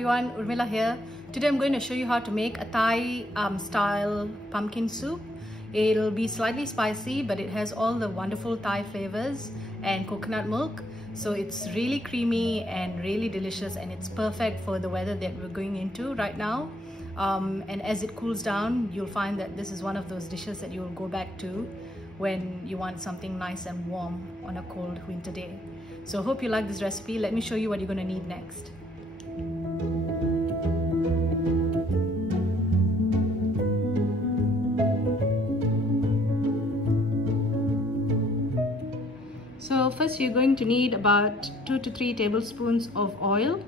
everyone, Urmila here. Today I'm going to show you how to make a Thai style pumpkin soup. It'll be slightly spicy, but it has all the wonderful Thai flavors and coconut milk. So it's really creamy and really delicious, and it's perfect for the weather that we're going into right now. And as it cools down, you'll find that this is one of those dishes that you'll go back to when you want something nice and warm on a cold winter day. So hope you like this recipe. Let me show you what you're going to need next. So first you're going to need about 2 to 3 tablespoons of oil,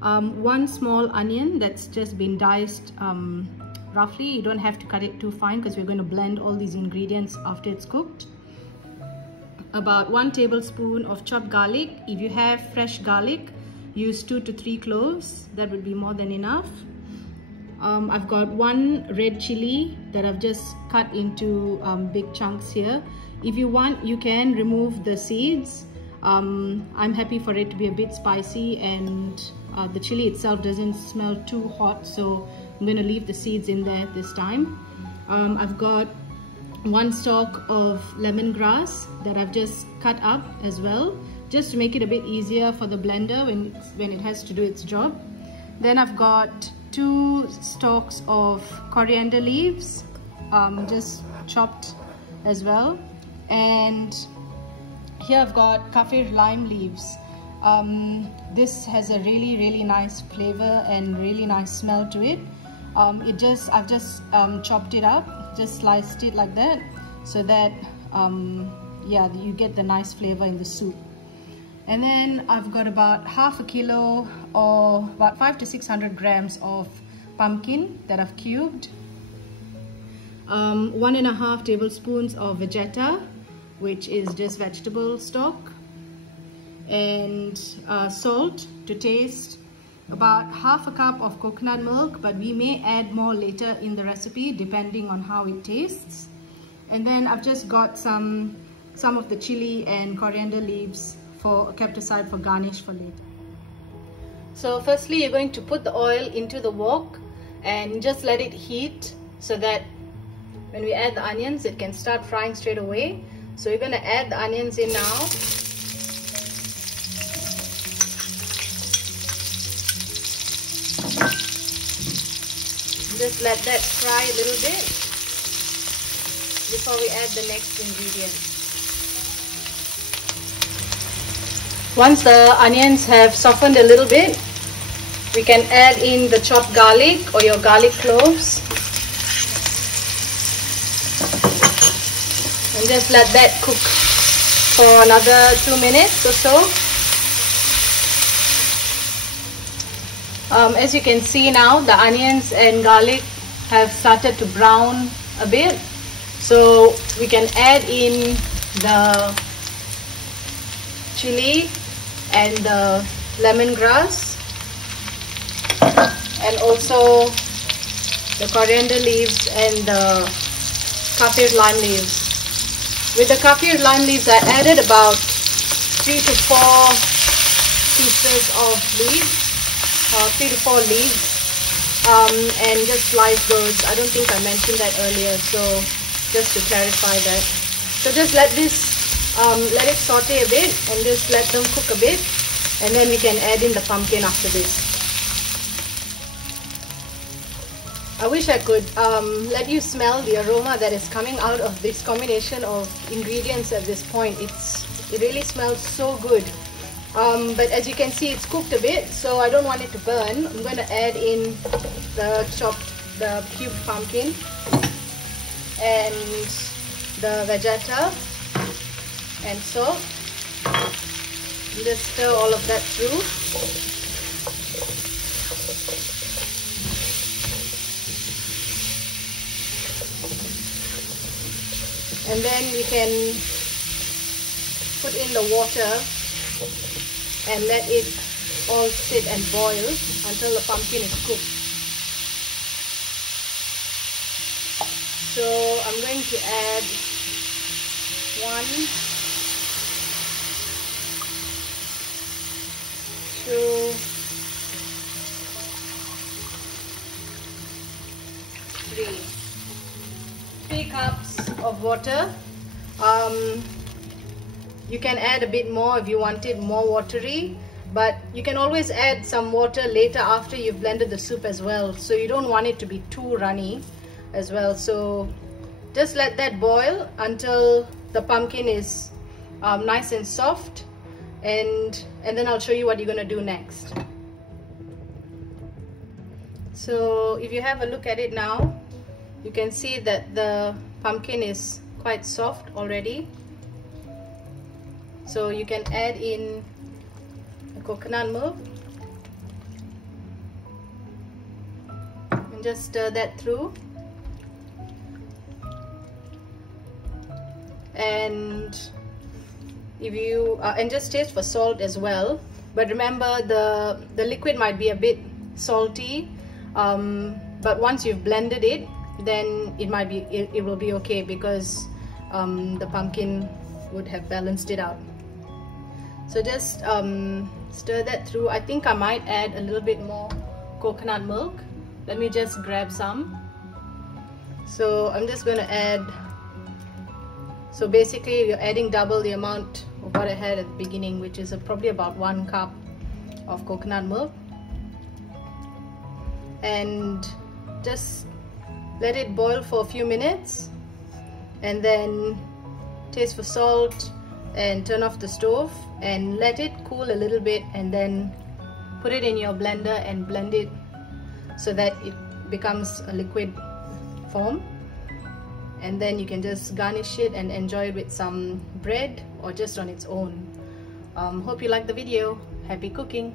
1 small onion that's just been diced roughly. You don't have to cut it too fine because we're going to blend all these ingredients after it's cooked. About 1 tablespoon of chopped garlic. If you have fresh garlic, use 2 to 3 cloves. That would be more than enough. I've got 1 red chili that I've just cut into big chunks here. If you want, you can remove the seeds. I'm happy for it to be a bit spicy, and the chili itself doesn't smell too hot, so I'm going to leave the seeds in there this time. I've got 1 stalk of lemongrass that I've just cut up as well, just to make it a bit easier for the blender when it has to do its job. Then I've got 2 stalks of coriander leaves, just chopped as well. And here I've got kaffir lime leaves. This has a really nice flavor and really nice smell to it. I've just chopped it up, just sliced it like that, so that yeah, you get the nice flavor in the soup. And then I've got about half a kilo, or about 500 to 600 grams of pumpkin that I've cubed, 1.5 tablespoons of vegeta, which is just vegetable stock, and salt to taste, about half a cup of coconut milk, but we may add more later in the recipe depending on how it tastes. And then I've just got some of the chili and coriander leaves kept aside for garnish for later. So firstly, you're going to put the oil into the wok and just let it heat so that when we add the onions, it can start frying straight away. So you're going to add the onions in now. Just let that fry a little bit before we add the next ingredient. Once the onions have softened a little bit, we can add in the chopped garlic or your garlic cloves. And just let that cook for another 2 minutes or so. As you can see now, the onions and garlic have started to brown a bit. So we can add in the chili and the lemongrass, and also the coriander leaves and the kaffir lime leaves. With the kaffir lime leaves, I added about 3 to 4 pieces of leaves, 3 to 4 leaves, and just slice those. I don't think I mentioned that earlier, so just to clarify that. So just let it saute a bit and just let them cook a bit, and then we can add in the pumpkin after this. I wish I could let you smell the aroma that is coming out of this combination of ingredients at this point. It really smells so good. But as you can see, it's cooked a bit, so I don't want it to burn. I'm going to add in the cubed pumpkin and the vegeta and salt. Just stir all of that through. And then we can put in the water and let it all sit and boil until the pumpkin is cooked. So I'm going to add 1, 2, 3 cups of water. You can add a bit more if you want it more watery, but you can always add some water later after you've blended the soup as well, so you don't want it to be too runny as well. So just let that boil until the pumpkin is nice and soft, and then I'll show you what you're going to do next. So if you have a look at it now, you can see that the pumpkin is quite soft already. So you can add in the coconut milk and just stir that through. And if you and just taste for salt as well, but remember the liquid might be a bit salty, but once you've blended it, then it will be okay, because the pumpkin would have balanced it out. So just stir that through. I think I might add a little bit more coconut milk. Let me just grab some. So I'm just going to add, so basically you're adding double the amount of what I had at the beginning, which is probably about 1 cup of coconut milk. And just let it boil for a few minutes, and then taste for salt and turn off the stove and let it cool a little bit, and then put it in your blender and blend it so that it becomes a liquid form. And then you can just garnish it and enjoy it with some bread or just on its own. Hope you like the video. Happy cooking!